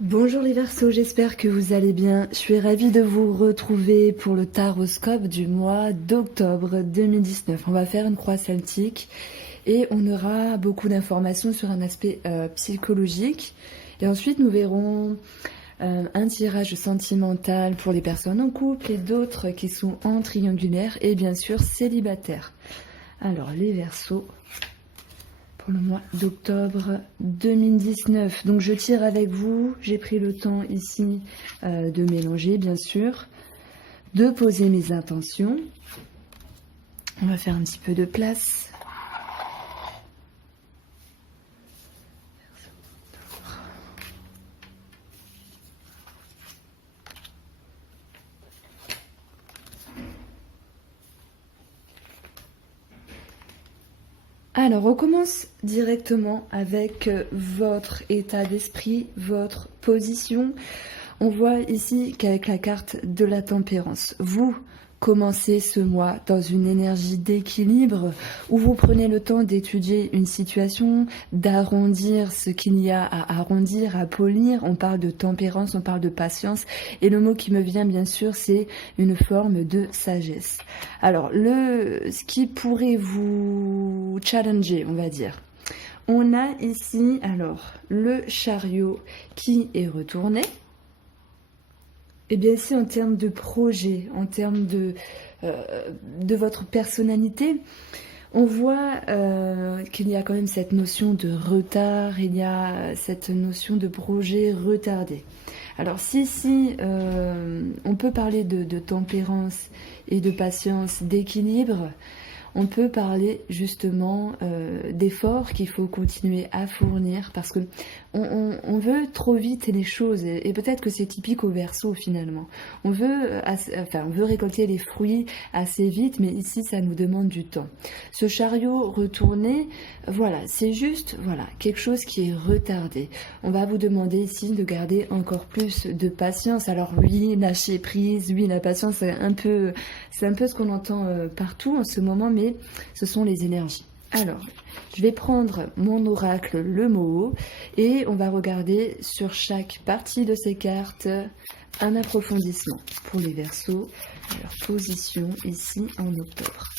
Bonjour les Verseaux, j'espère que vous allez bien. Je suis ravie de vous retrouver pour le taroscope du mois d'octobre 2019. On va faire une croix celtique et on aura beaucoup d'informations sur un aspect psychologique. Et ensuite nous verrons un tirage sentimental pour les personnes en couple et d'autres qui sont en triangulaire et bien sûr célibataires. Alors les Verseaux, pour le mois d'octobre 2019. Donc je tire avec vous, j'ai pris le temps ici de mélanger bien sûr, de poser mes intentions. On va faire un petit peu de place. Alors, on commence directement avec votre état d'esprit, votre position. On voit ici qu'avec la carte de la tempérance, vous commencez ce mois dans une énergie d'équilibre où vous prenez le temps d'étudier une situation, d'arrondir ce qu'il y a à arrondir, à polir. On parle de tempérance, on parle de patience. Et le mot qui me vient bien sûr, c'est une forme de sagesse. Alors, ce qui pourrait vous challenger, on va dire. On a ici, alors, le chariot qui est retourné. Et bien ici, en termes de projet, en termes de votre personnalité, on voit qu'il y a quand même cette notion de retard, il y a cette notion de projet retardé. Alors si on peut parler de tempérance et de patience, d'équilibre, on peut parler justement d'efforts qu'il faut continuer à fournir parce que on veut trop vite les choses et peut-être que c'est typique au Verseau finalement. On veut récolter les fruits assez vite, mais ici ça nous demande du temps. Ce chariot retourné, voilà, c'est juste quelque chose qui est retardé. On va vous demander ici de garder encore plus de patience. Alors oui, lâcher prise, oui, la patience, c'est un peu ce qu'on entend partout en ce moment, mais ce sont les énergies. Alors, je vais prendre mon oracle, le Moho, et on va regarder sur chaque partie de ces cartes un approfondissement pour les Verseaux, leur position ici en octobre.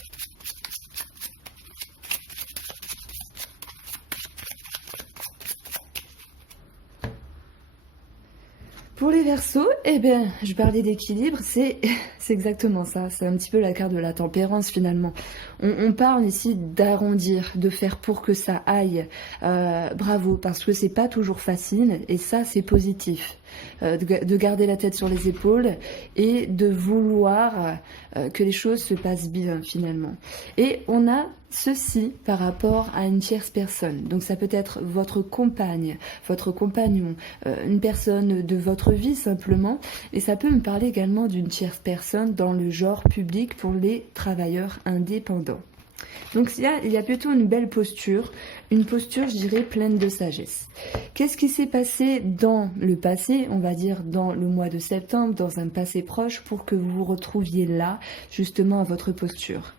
Pour les Verseaux, eh bien, je parlais d'équilibre, c'est exactement ça. C'est un petit peu la carte de la tempérance finalement. On parle ici d'arrondir, de faire pour que ça aille. Bravo, parce que c'est pas toujours facile et ça c'est positif. De garder la tête sur les épaules et de vouloir que les choses se passent bien finalement. Et on a ceci par rapport à une tierce personne. Donc ça peut être votre compagne, votre compagnon, une personne de votre vie simplement. Et ça peut me parler également d'une tierce personne dans le genre public pour les travailleurs indépendants. Donc il y a plutôt une belle posture, une posture, je dirais, pleine de sagesse. Qu'est-ce qui s'est passé dans le passé, on va dire dans le mois de septembre, dans un passé proche, pour que vous vous retrouviez là, justement, à votre posture ?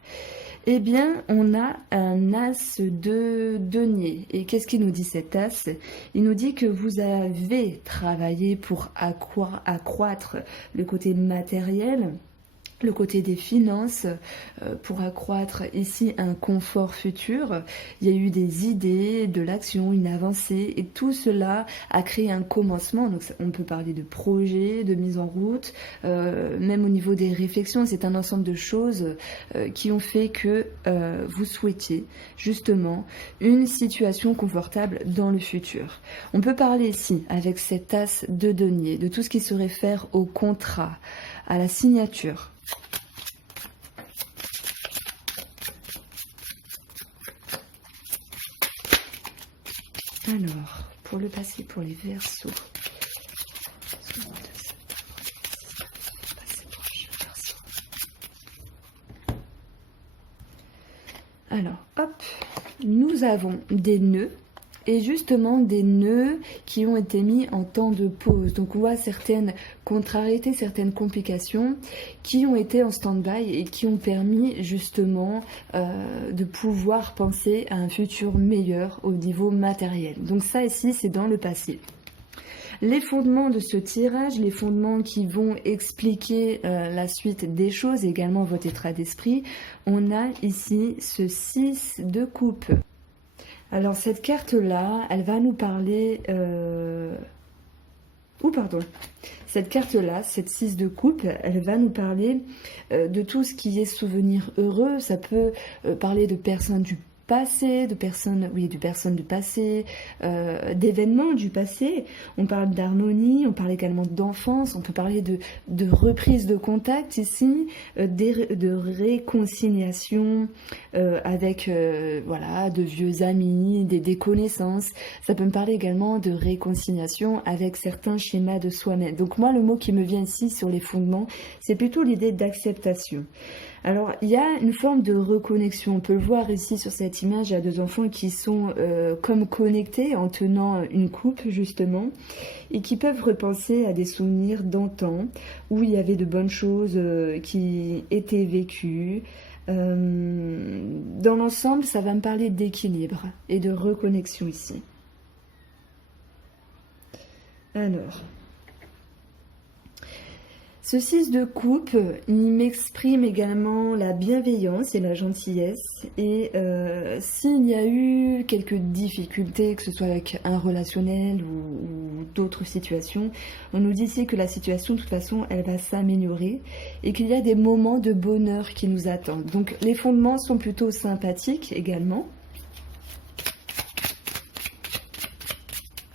Eh bien, on a un as de denier. Et qu'est-ce qu'il nous dit cet as ? Il nous dit que vous avez travaillé pour accroître le côté matériel, le côté des finances, pour accroître ici un confort futur. Il y a eu des idées, de l'action, une avancée, et tout cela a créé un commencement. Donc on peut parler de projet, de mise en route, même au niveau des réflexions, c'est un ensemble de choses qui ont fait que vous souhaitiez justement une situation confortable dans le futur. On peut parler ici, avec cet as de denier, de tout ce qui se réfère au contrat, à la signature. Alors, pour le passé, pour les Verseaux. Alors, hop, nous avons des nœuds. Et justement des nœuds qui ont été mis en temps de pause. Donc on voit certaines contrariétés, certaines complications qui ont été en stand-by et qui ont permis justement de pouvoir penser à un futur meilleur au niveau matériel. Donc ça ici c'est dans le passé. Les fondements de ce tirage, les fondements qui vont expliquer la suite des choses, également votre état d'esprit, on a ici ce 6 de coupe. Alors cette carte-là, elle va nous parler... Cette carte-là, cette 6 de coupe, elle va nous parler de tout ce qui est souvenir heureux. Ça peut parler de personnes du passé, de personnes du passé, d'événements du passé. On parle d'harmonie, on parle également d'enfance, on peut parler de reprise de contact ici, de réconciliation avec voilà, de vieux amis, des connaissances. Ça peut me parler également de réconciliation avec certains schémas de soi-même. Donc moi, le mot qui me vient ici sur les fondements, c'est plutôt l'idée d'acceptation. Alors, il y a une forme de reconnexion. On peut le voir ici sur cette image. Il y a deux enfants qui sont comme connectés en tenant une coupe, justement, et qui peuvent repenser à des souvenirs d'antan, où il y avait de bonnes choses qui étaient vécues. Dans l'ensemble, ça va me parler d'équilibre et de reconnexion ici. Alors... Ce 6 de coupe, il m'exprime également la bienveillance et la gentillesse. Et s'il y a eu quelques difficultés, que ce soit avec un relationnel ou d'autres situations, on nous dit ici que la situation, de toute façon, elle va s'améliorer et qu'il y a des moments de bonheur qui nous attendent. Donc les fondements sont plutôt sympathiques également.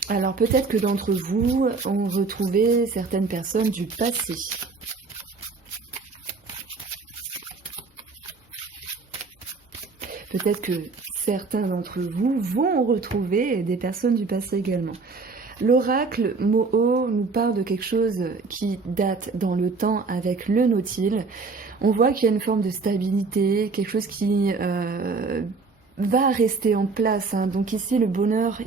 Alors peut-être que d'entre vous ont retrouvé certaines personnes du passé. Peut-être que certains d'entre vous vont retrouver des personnes du passé également. L'oracle Moho nous parle de quelque chose qui date dans le temps avec le Nautile. On voit qu'il y a une forme de stabilité, quelque chose qui va rester en place. Hein. Donc ici, le bonheur...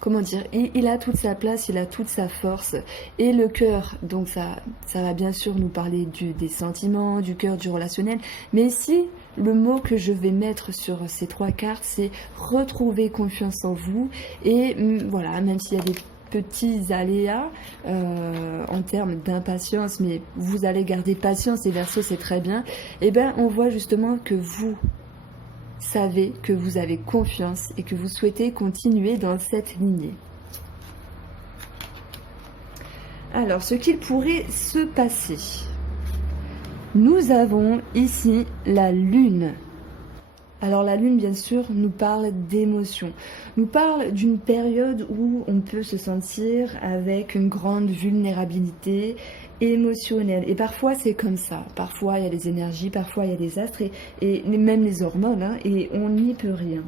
Comment dire, il a toute sa place, il a toute sa force. Et le cœur, donc ça va bien sûr nous parler des sentiments, du cœur, du relationnel. Mais ici, le mot que je vais mettre sur ces trois cartes, c'est retrouver confiance en vous. Et voilà, même s'il y a des petits aléas en termes d'impatience, mais vous allez garder patience, et Verseau, c'est très bien. Et bien, on voit justement que vous savez que vous avez confiance et que vous souhaitez continuer dans cette lignée. Alors, ce qu'il pourrait se passer. Nous avons ici la Lune. Alors la Lune, bien sûr, nous parle d'émotions. Nous parle d'une période où on peut se sentir avec une grande vulnérabilité émotionnelle. Et parfois, c'est comme ça. Parfois, il y a des énergies, parfois, il y a des astres et même les hormones, hein, et on n'y peut rien.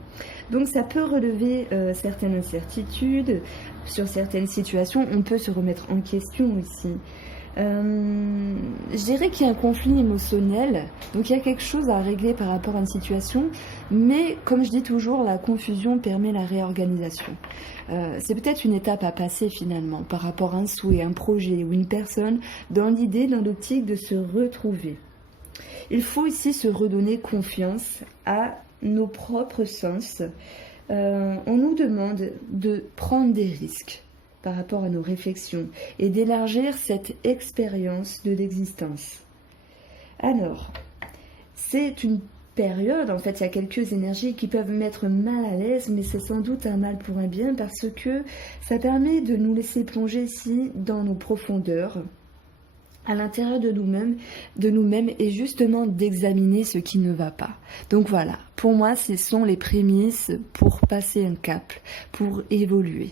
Donc, ça peut relever certaines incertitudes sur certaines situations. On peut se remettre en question ici. Je dirais qu'il y a un conflit émotionnel, donc il y a quelque chose à régler par rapport à une situation, mais comme je dis toujours, la confusion permet la réorganisation. C'est peut-être une étape à passer finalement par rapport à un souhait, un projet ou une personne dans l'idée, dans l'optique de se retrouver. Il faut ici se redonner confiance à nos propres sens. On nous demande de prendre des risques par rapport à nos réflexions et d'élargir cette expérience de l'existence. Alors, c'est une période, en fait, il y a quelques énergies qui peuvent mettre mal à l'aise, mais c'est sans doute un mal pour un bien parce que ça permet de nous laisser plonger ici dans nos profondeurs, à l'intérieur de nous-mêmes et justement d'examiner ce qui ne va pas. Donc voilà, pour moi, ce sont les prémices pour passer un cap, pour évoluer.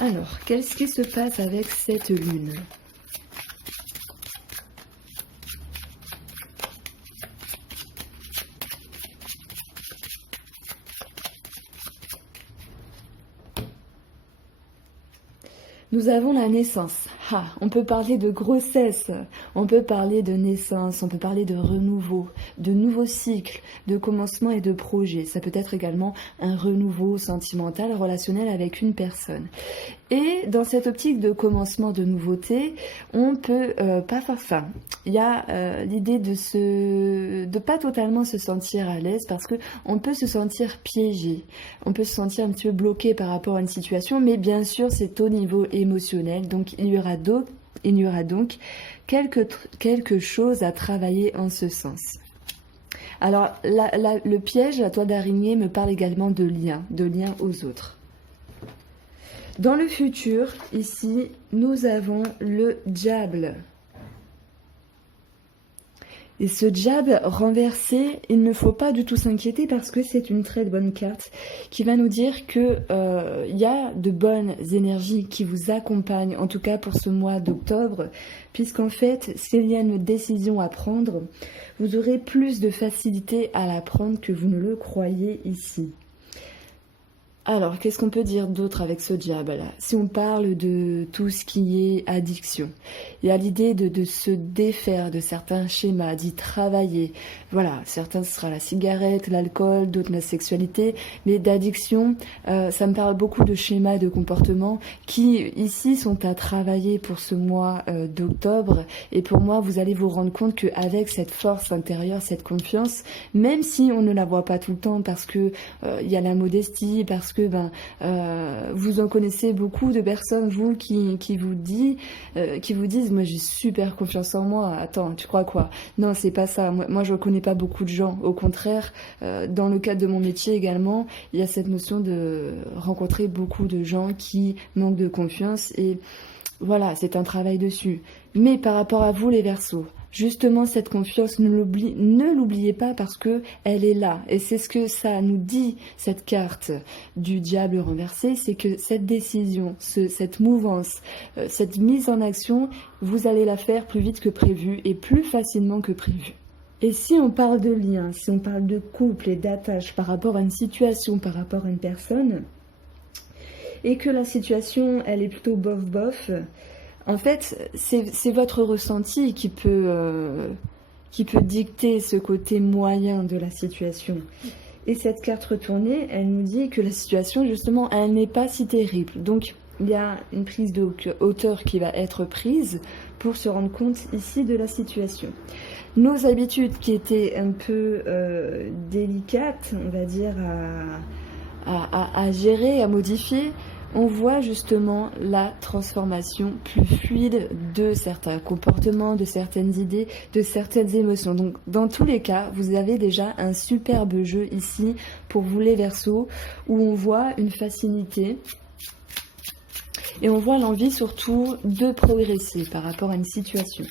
Alors, qu'est-ce qui se passe avec cette lune ? Nous avons la naissance, Ah, on peut parler de grossesse, on peut parler de naissance, on peut parler de renouveau, de nouveaux cycles, de commencement et de projet. Ça peut être également un renouveau sentimental, relationnel avec une personne. Et dans cette optique de commencement, de nouveauté, on peut pas faire ça. Il y a l'idée de pas totalement se sentir à l'aise parce que on peut se sentir piégé, on peut se sentir un petit peu bloqué par rapport à une situation, mais bien sûr c'est au niveau émotionnel, donc il y aura donc quelque chose à travailler en ce sens. Alors le piège, la toile d'araignée me parle également de liens aux autres. Dans le futur, ici, nous avons le diable. Et ce diable renversé, il ne faut pas du tout s'inquiéter parce que c'est une très bonne carte qui va nous dire que y a de bonnes énergies qui vous accompagnent, en tout cas pour ce mois d'octobre, puisqu'en fait, s'il y a une décision à prendre, vous aurez plus de facilité à la prendre que vous ne le croyez ici. Alors, qu'est-ce qu'on peut dire d'autre avec ce diable-là? Si on parle de tout ce qui est addiction, il y a l'idée de se défaire de certains schémas, d'y travailler. Voilà, certains ce sera la cigarette, l'alcool, d'autres la sexualité, mais d'addiction, ça me parle beaucoup de schémas de comportement qui, ici, sont à travailler pour ce mois d'octobre. Et pour moi, vous allez vous rendre compte qu'avec cette force intérieure, cette confiance, même si on ne la voit pas tout le temps parce que il y a la modestie, parce que vous en connaissez beaucoup de personnes, vous, qui vous disent, moi j'ai super confiance en moi. Attends, tu crois quoi? Non, c'est pas ça. Moi je connais pas beaucoup de gens. Au contraire, dans le cadre de mon métier également, il y a cette notion de rencontrer beaucoup de gens qui manquent de confiance et voilà, c'est un travail dessus. Mais par rapport à vous les Verseaux, justement, cette confiance, ne l'oubliez pas parce que elle est là. Et c'est ce que ça nous dit, cette carte du diable renversé, c'est que cette décision, cette mouvance, cette mise en action, vous allez la faire plus vite que prévu et plus facilement que prévu. Et si on parle de lien, si on parle de couple et d'attache par rapport à une situation, par rapport à une personne, et que la situation, elle est plutôt bof-bof, en fait, c'est votre ressenti qui peut dicter ce côté moyen de la situation. Et cette carte retournée, elle nous dit que la situation, justement, elle n'est pas si terrible. Donc, il y a une prise de hauteur qui va être prise pour se rendre compte ici de la situation. Nos habitudes qui étaient un peu délicates, on va dire, à gérer, à modifier, on voit justement la transformation plus fluide de certains comportements, de certaines idées, de certaines émotions. Donc dans tous les cas, vous avez déjà un superbe jeu ici pour vous les Verseaux, où on voit une facilité et on voit l'envie surtout de progresser par rapport à une situation.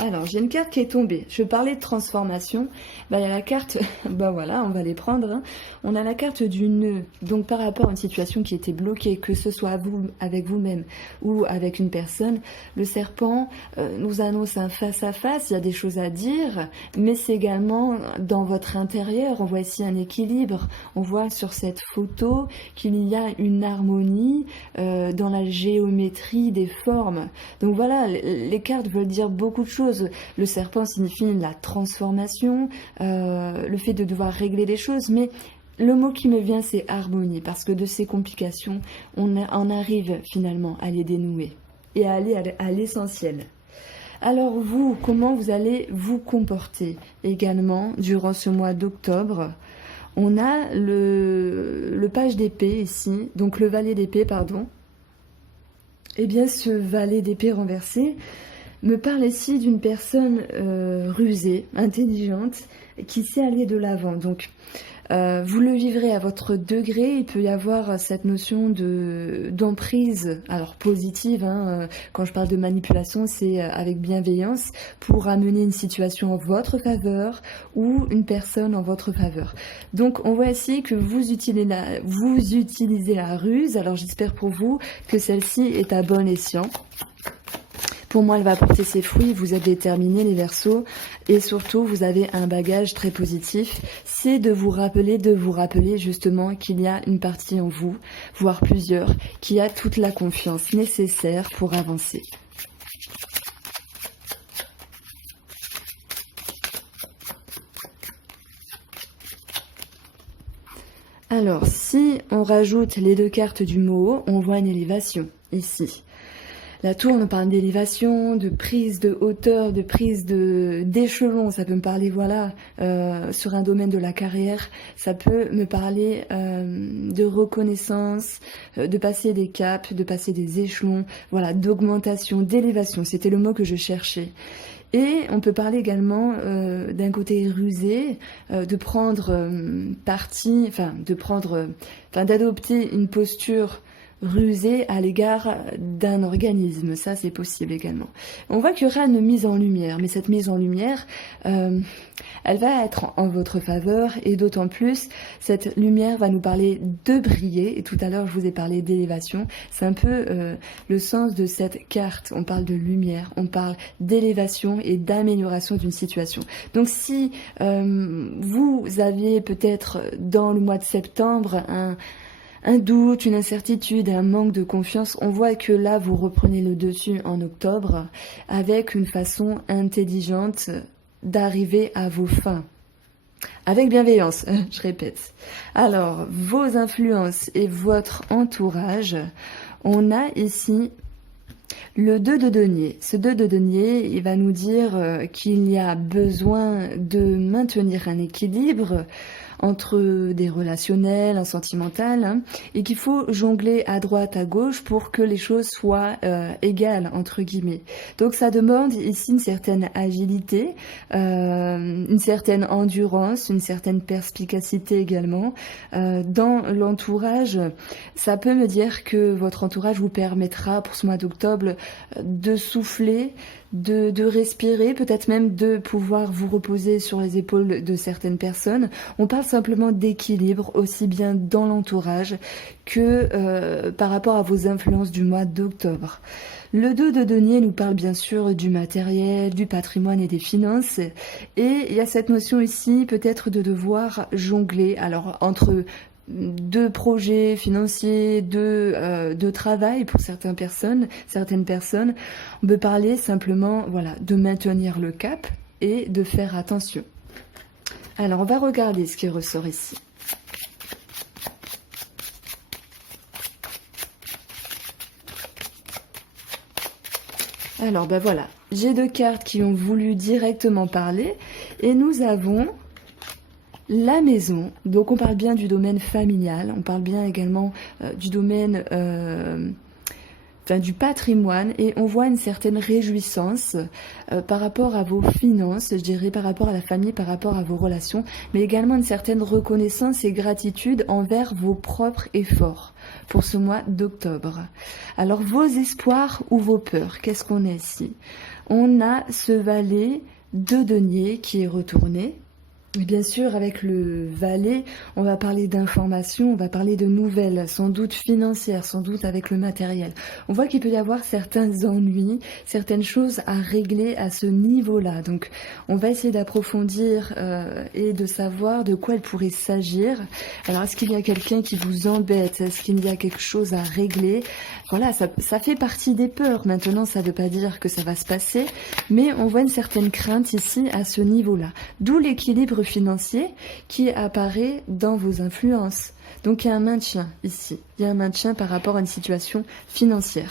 Alors, j'ai une carte qui est tombée. Je parlais de transformation. Il y a la carte, voilà, on va les prendre. Hein. On a la carte du nœud. Donc, par rapport à une situation qui était bloquée, que ce soit vous, avec vous-même ou avec une personne, le serpent nous annonce un face-à-face. Il y a des choses à dire, mais c'est également dans votre intérieur. On voit ici un équilibre. On voit sur cette photo qu'il y a une harmonie dans la géométrie des formes. Donc, voilà, les cartes veulent dire beaucoup de choses. Le serpent signifie la transformation, le fait de devoir régler les choses, mais le mot qui me vient c'est harmonie, parce que de ces complications, on arrive finalement à les dénouer et à aller à l'essentiel. Alors vous, comment vous allez vous comporter également durant ce mois d'octobre? On a le page d'épée ici, donc le valet d'épée, pardon. Eh bien ce valet d'épée renversé me parle ici d'une personne rusée, intelligente, qui sait aller de l'avant. Donc, vous le vivrez à votre degré. Il peut y avoir cette notion d'emprise, alors positive. Hein, quand je parle de manipulation, c'est avec bienveillance pour amener une situation en votre faveur ou une personne en votre faveur. Donc, on voit ici que vous utilisez la ruse. Alors, j'espère pour vous que celle-ci est à bon escient, Pour moi, elle va porter ses fruits. Vous êtes déterminés, les Verseaux, et surtout, vous avez un bagage très positif. C'est de vous rappeler justement qu'il y a une partie en vous, voire plusieurs, qui a toute la confiance nécessaire pour avancer. Alors, si on rajoute les 2 cartes du mot, on voit une élévation, ici. La tour nous parle d'élévation, de prise de hauteur, de prise d'échelon. Ça peut me parler, voilà, sur un domaine de la carrière. Ça peut me parler de reconnaissance, de passer des caps, de passer des échelons, voilà, d'augmentation, d'élévation. C'était le mot que je cherchais. Et on peut parler également d'un côté rusé, de prendre parti, d'adopter une posture rusée à l'égard d'un organisme. Ça, c'est possible également. On voit qu'il y aura une mise en lumière, mais cette mise en lumière, elle va être en votre faveur, et d'autant plus, cette lumière va nous parler de briller, et tout à l'heure, je vous ai parlé d'élévation. C'est un peu le sens de cette carte. On parle de lumière, on parle d'élévation et d'amélioration d'une situation. Donc, si vous aviez peut-être dans le mois de septembre un doute, une incertitude, un manque de confiance, on voit que là, vous reprenez le dessus en octobre avec une façon intelligente d'arriver à vos fins. Avec bienveillance, je répète. Alors, vos influences et votre entourage, on a ici le 2 de denier. Ce 2 de denier, il va nous dire qu'il y a besoin de maintenir un équilibre entre des relationnels, un sentimental, hein, et qu'il faut jongler à droite, à gauche pour que les choses soient égales, entre guillemets. Donc ça demande ici une certaine agilité, une certaine endurance, une certaine perspicacité également. Dans l'entourage, ça peut me dire que votre entourage vous permettra pour ce mois d'octobre de souffler, de respirer, peut-être même de pouvoir vous reposer sur les épaules de certaines personnes. On parle simplement d'équilibre, aussi bien dans l'entourage que par rapport à vos influences du mois d'octobre. Le 2 de denier nous parle bien sûr du matériel, du patrimoine et des finances. Et il y a cette notion ici peut-être de devoir jongler, alors entre 2 projets financiers, de travail pour certaines personnes. On peut parler simplement, voilà, de maintenir le cap et de faire attention. Alors, on va regarder ce qui ressort ici. Alors, ben voilà, j'ai 2 cartes qui ont voulu directement parler et nous avons la maison. Donc on parle bien du domaine familial, on parle bien également du domaine du patrimoine, et on voit une certaine réjouissance par rapport à vos finances, je dirais par rapport à la famille, par rapport à vos relations, mais également une certaine reconnaissance et gratitude envers vos propres efforts pour ce mois d'octobre. Alors vos espoirs ou vos peurs, qu'est-ce qu'on a ici? On a ce valet de denier qui est retourné. Et bien sûr, avec le valet, on va parler d'informations, on va parler de nouvelles, sans doute financières, sans doute avec le matériel. On voit qu'il peut y avoir certains ennuis, certaines choses à régler à ce niveau-là. Donc, on va essayer d'approfondir et de savoir de quoi il pourrait s'agir. Alors, est-ce qu'il y a quelqu'un qui vous embête? Est-ce qu'il y a quelque chose à régler? Voilà, ça fait partie des peurs. Maintenant, ça ne veut pas dire que ça va se passer, mais on voit une certaine crainte ici à ce niveau-là. D'où l'équilibre financier qui apparaît dans vos influences. Donc il y a un maintien ici, il y a un maintien par rapport à une situation financière.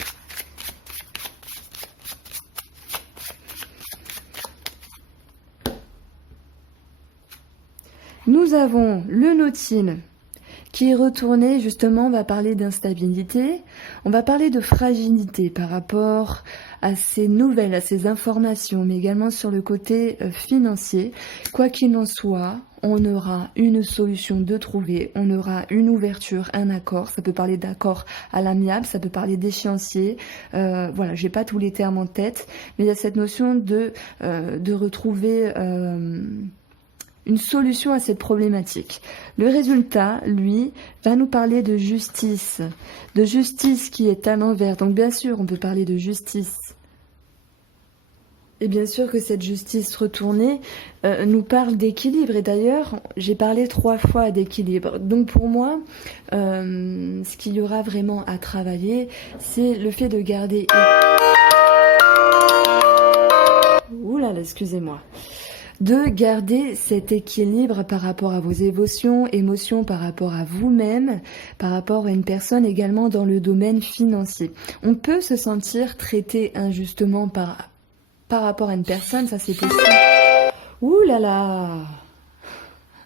Nous avons le Nautile qui est retourné, justement, on va parler d'instabilité, on va parler de fragilité par rapport à ces nouvelles, à ces informations, mais également sur le côté financier. Quoi qu'il en soit, on aura une solution de trouver, on aura une ouverture, un accord. Ça peut parler d'accord à l'amiable, ça peut parler d'échéancier. Voilà, j'ai pas tous les termes en tête, mais il y a cette notion de retrouver une solution à cette problématique. Le résultat, lui, va nous parler de justice qui est à l'envers. Donc bien sûr, on peut parler de justice Et bien sûr que cette justice retournée nous parle d'équilibre. Et d'ailleurs, j'ai parlé 3 fois d'équilibre. Donc pour moi, ce qu'il y aura vraiment à travailler, c'est le fait de garder... Ouh là là, excusez-moi. De garder cet équilibre par rapport à vos émotions, par rapport à vous-même, par rapport à une personne également dans le domaine financier. On peut se sentir traité injustement par rapport à une personne, ça c'est possible. Ouh là là!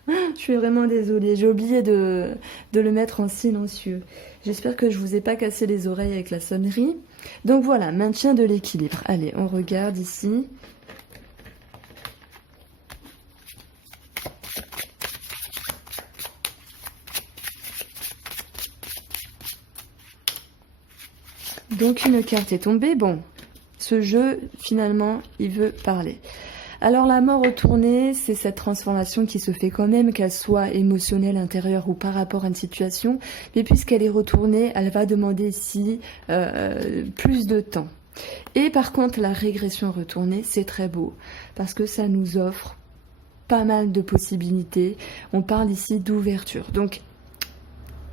Je suis vraiment désolée, j'ai oublié de le mettre en silencieux. J'espère que je vous ai pas cassé les oreilles avec la sonnerie. Donc voilà, maintien de l'équilibre. Allez, on regarde ici. Donc une carte est tombée. Bon, ce jeu, finalement, il veut parler. Alors la mort retournée, c'est cette transformation qui se fait quand même, qu'elle soit émotionnelle, intérieure ou par rapport à une situation. Mais puisqu'elle est retournée, elle va demander ici plus de temps. Et par contre, la régression retournée, c'est très beau, parce que ça nous offre pas mal de possibilités. On parle ici d'ouverture. Donc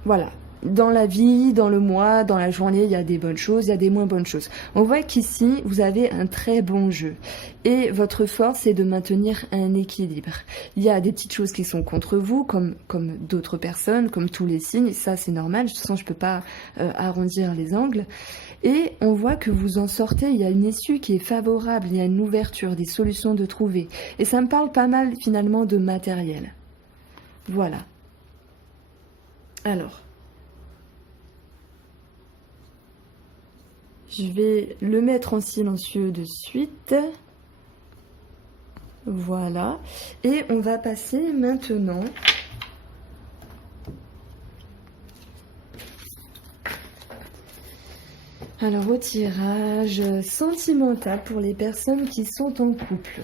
voilà. Dans la vie, dans le mois, dans la journée, il y a des bonnes choses, il y a des moins bonnes choses. On voit qu'ici, vous avez un très bon jeu. Et votre force, c'est de maintenir un équilibre. Il y a des petites choses qui sont contre vous, comme d'autres personnes, comme tous les signes. Ça, c'est normal. De toute façon, je ne peux pas arrondir les angles. Et on voit que vous en sortez. Il y a une issue qui est favorable. Il y a une ouverture, des solutions de trouver. Et ça me parle pas mal, finalement, de matériel. Voilà. Alors... je vais le mettre en silencieux de suite. Voilà. Et on va passer maintenant alors au tirage sentimental pour les personnes qui sont en couple.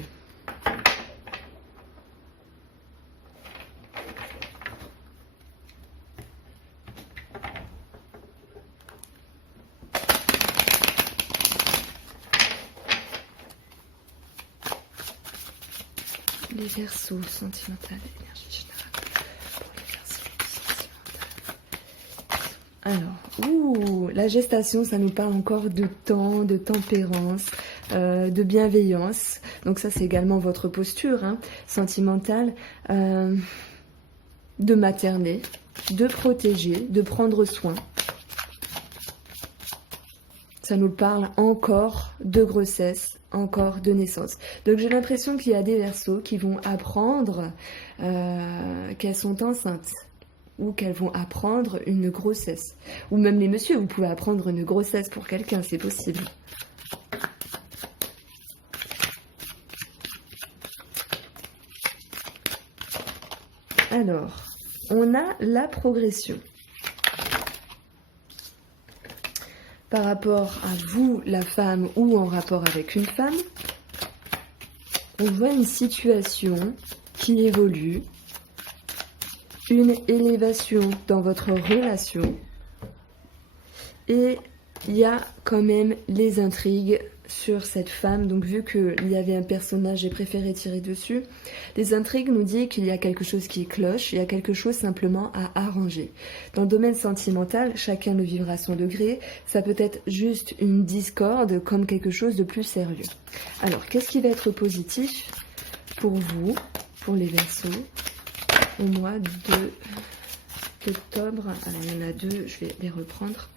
Les Verseaux sentimentales, énergie générale pour les Verseaux sentimentales. Alors, la gestation, ça nous parle encore de temps, de tempérance, de bienveillance. Donc ça, c'est également votre posture sentimentale, de materner, de protéger, de prendre soin. Ça nous parle encore de grossesse, encore de naissance. Donc j'ai l'impression qu'il y a des Verseaux qui vont apprendre qu'elles sont enceintes ou qu'elles vont apprendre une grossesse. Ou même les messieurs, vous pouvez apprendre une grossesse pour quelqu'un, c'est possible. Alors, on a la progression. Par rapport à vous, la femme, ou en rapport avec une femme, on voit une situation qui évolue, une élévation dans votre relation, et il y a quand même les intrigues sur cette femme. Donc vu qu'il y avait un personnage, j'ai préféré tirer dessus. Les intrigues nous disent qu'il y a quelque chose qui cloche, il y a quelque chose simplement à arranger. Dans le domaine sentimental, chacun le vivra à son degré. Ça peut être juste une discorde comme quelque chose de plus sérieux. Alors, qu'est-ce qui va être positif pour vous, pour les Verseaux, au mois d'octobre? Alors, il y en a 2, je vais les reprendre.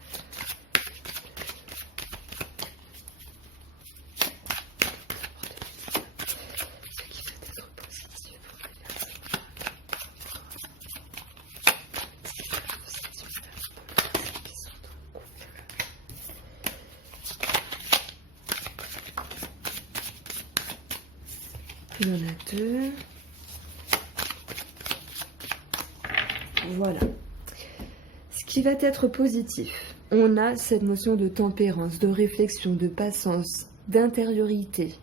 Il y en a 2. Voilà. Ce qui va être positif, on a cette notion de tempérance, de réflexion, de patience, d'intériorité,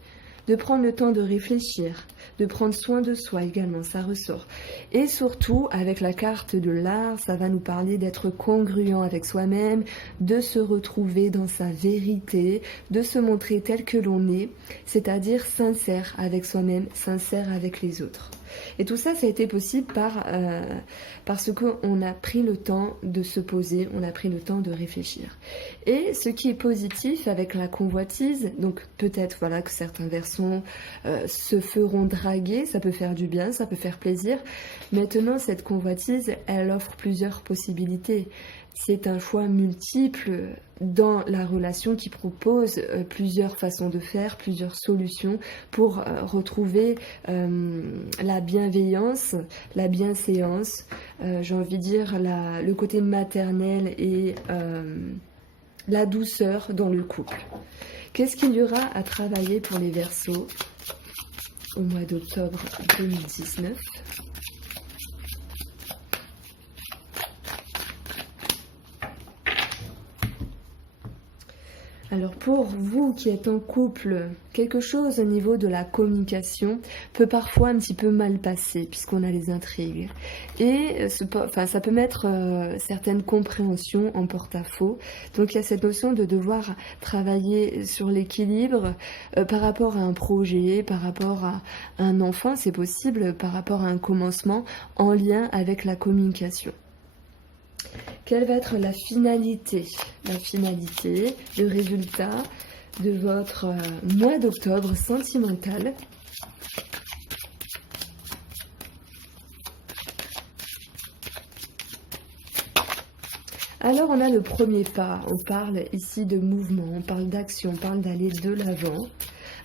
de prendre le temps de réfléchir, de prendre soin de soi également, ça ressort. Et surtout, avec la carte de l'art, ça va nous parler d'être congruent avec soi-même, de se retrouver dans sa vérité, de se montrer tel que l'on est, c'est-à-dire sincère avec soi-même, sincère avec les autres. Et tout ça, ça a été possible parce qu'on a pris le temps de se poser, on a pris le temps de réfléchir. Et ce qui est positif avec la convoitise, donc peut-être voilà que certains garçons se feront draguer, ça peut faire du bien, ça peut faire plaisir. Maintenant, cette convoitise, elle offre plusieurs possibilités. C'est un choix multiple dans la relation qui propose plusieurs façons de faire, plusieurs solutions pour retrouver la bienveillance, la bienséance, j'ai envie de dire le côté maternel et la douceur dans le couple. Qu'est-ce qu'il y aura à travailler pour les Verseaux au mois d'octobre 2019 ? Alors pour vous qui êtes en couple, quelque chose au niveau de la communication peut parfois un petit peu mal passer puisqu'on a les intrigues. Et ça peut mettre certaines compréhensions en porte-à-faux. Donc il y a cette notion de devoir travailler sur l'équilibre par rapport à un projet, par rapport à un enfant, c'est possible, par rapport à un commencement en lien avec la communication. Quelle va être la finalité, le résultat de votre mois d'octobre sentimental? Alors on a le premier pas, on parle ici de mouvement, on parle d'action, on parle d'aller de l'avant.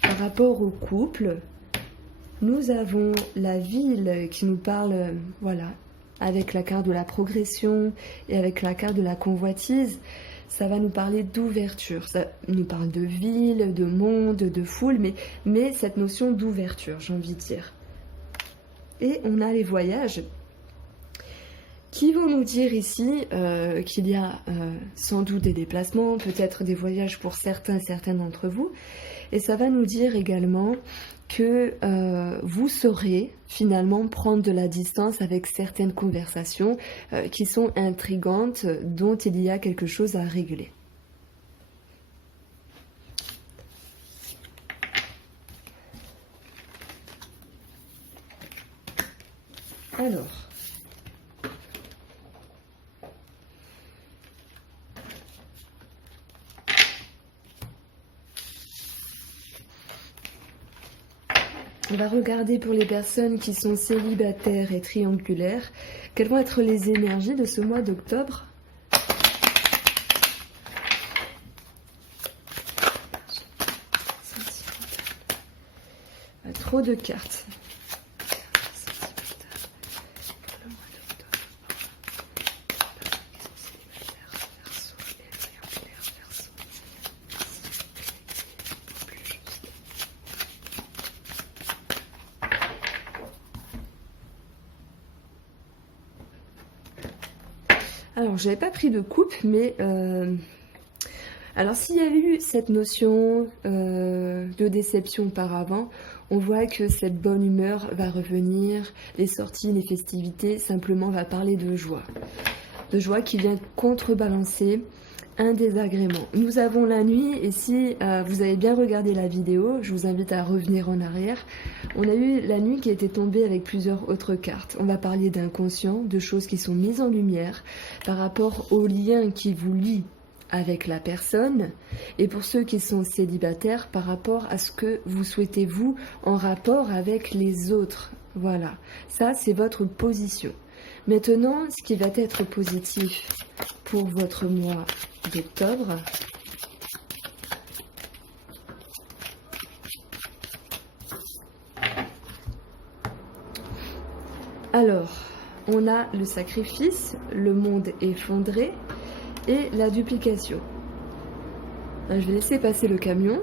Par rapport au couple, nous avons la ville qui nous parle, voilà, avec la carte de la progression et avec la carte de la convoitise, ça va nous parler d'ouverture. Ça nous parle de ville, de monde, de foule, mais cette notion d'ouverture, j'ai envie de dire. Et on a les voyages qui vont nous dire ici qu'il y a sans doute des déplacements, peut-être des voyages pour certains d'entre vous. Et ça va nous dire également que vous saurez finalement prendre de la distance avec certaines conversations qui sont intrigantes, dont il y a quelque chose à régler. Alors, on va regarder pour les personnes qui sont célibataires et triangulaires, quelles vont être les énergies de ce mois d'octobre. Trop de cartes. Alors, j'avais pas pris de coupe, mais alors s'il y a eu cette notion de déception auparavant, on voit que cette bonne humeur va revenir, les sorties, les festivités, simplement va parler de joie qui vient contrebalancer un désagrément. Nous avons la nuit, et si vous avez bien regardé la vidéo, je vous invite à revenir en arrière. On a eu la nuit qui était tombée avec plusieurs autres cartes. On va parler d'inconscient, de choses qui sont mises en lumière par rapport au lien qui vous lie avec la personne, et pour ceux qui sont célibataires, par rapport à ce que vous souhaitez vous en rapport avec les autres. Voilà, ça c'est votre position. Maintenant, ce qui va être positif pour votre mois d'octobre, alors, on a le sacrifice, le monde effondré et la duplication. Je vais laisser passer le camion.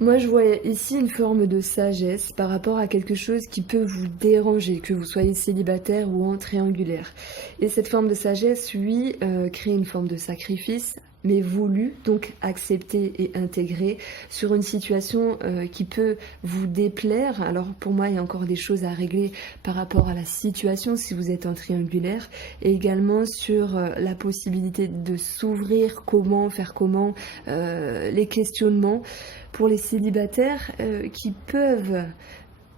Moi, je vois ici une forme de sagesse par rapport à quelque chose qui peut vous déranger, que vous soyez célibataire ou en triangulaire. Et cette forme de sagesse, oui, crée une forme de sacrifice, mais voulu, donc accepté et intégré sur une situation qui peut vous déplaire. Alors pour moi, il y a encore des choses à régler par rapport à la situation si vous êtes en triangulaire, et également sur la possibilité de s'ouvrir, comment, faire comment, les questionnements pour les célibataires qui peuvent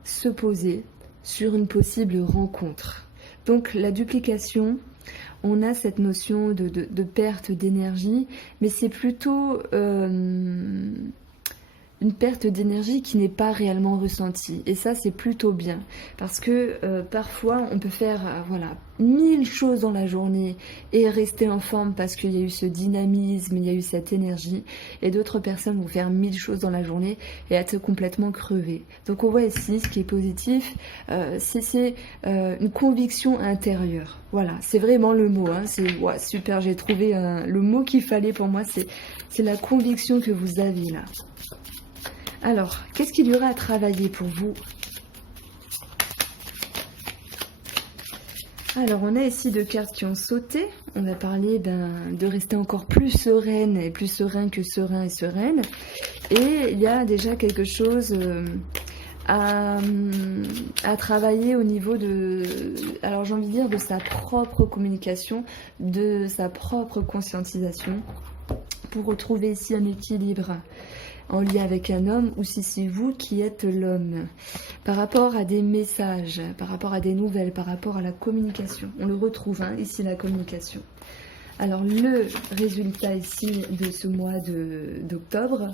se poser sur une possible rencontre. Donc la duplication, on a cette notion de perte d'énergie, mais c'est plutôt une perte d'énergie qui n'est pas réellement ressentie. Et ça, c'est plutôt bien. Parce que parfois, on peut faire voilà, 1000 choses dans la journée et rester en forme parce qu'il y a eu ce dynamisme, il y a eu cette énergie. Et d'autres personnes vont faire 1000 choses dans la journée et être complètement crevées. Donc on voit ici, ce qui est positif, c'est une conviction intérieure. Voilà, c'est vraiment le mot. Hein. C'est ouais, super, j'ai trouvé le mot qu'il fallait pour moi. C'est la conviction que vous avez là. Alors, qu'est-ce qu'il y aura à travailler pour vous? Alors, on a ici deux cartes qui ont sauté. On va parler de rester encore plus sereine et plus serein que serein et sereine. Et il y a déjà quelque chose à travailler au niveau de, alors j'ai envie de dire, de sa propre communication, de sa propre conscientisation, pour retrouver ici un équilibre en lien avec un homme, ou si c'est vous qui êtes l'homme, par rapport à des messages, par rapport à des nouvelles, par rapport à la communication. On le retrouve ici, la communication. Alors le résultat ici de ce mois d'octobre,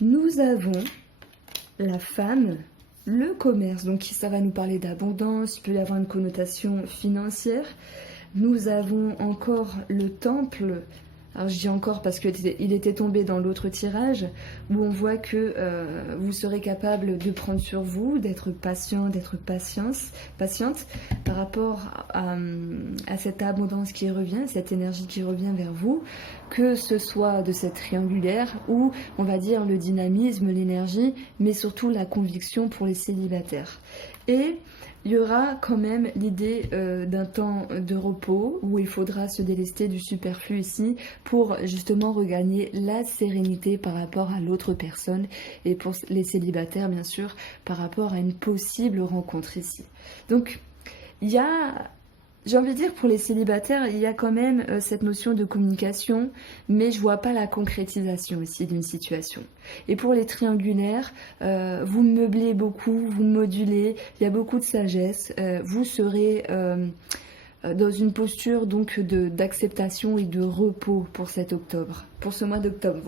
nous avons la femme, le commerce, donc ça va nous parler d'abondance, il peut y avoir une connotation financière. Nous avons encore le temple, alors je dis encore parce qu'il était tombé dans l'autre tirage, où on voit que vous serez capable de prendre sur vous, d'être patient, d'être patiente par rapport à cette abondance qui revient, cette énergie qui revient vers vous, que ce soit de cette triangulaire ou on va dire le dynamisme, l'énergie, mais surtout la conviction pour les célibataires. Et il y aura quand même l'idée d'un temps de repos où il faudra se délester du superflu ici pour justement regagner la sérénité par rapport à l'autre personne et pour les célibataires bien sûr par rapport à une possible rencontre ici. Donc il y a, j'ai envie de dire pour les célibataires, il y a quand même cette notion de communication, mais je vois pas la concrétisation ici d'une situation. Et pour les triangulaires, vous meublez beaucoup, vous modulez, il y a beaucoup de sagesse, vous serez dans une posture donc d'acceptation et de repos pour cet octobre, pour ce mois d'octobre.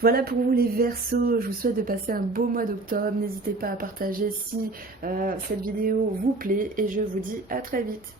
Voilà pour vous les Verseaux, je vous souhaite de passer un beau mois d'octobre, n'hésitez pas à partager si cette vidéo vous plaît et je vous dis à très vite.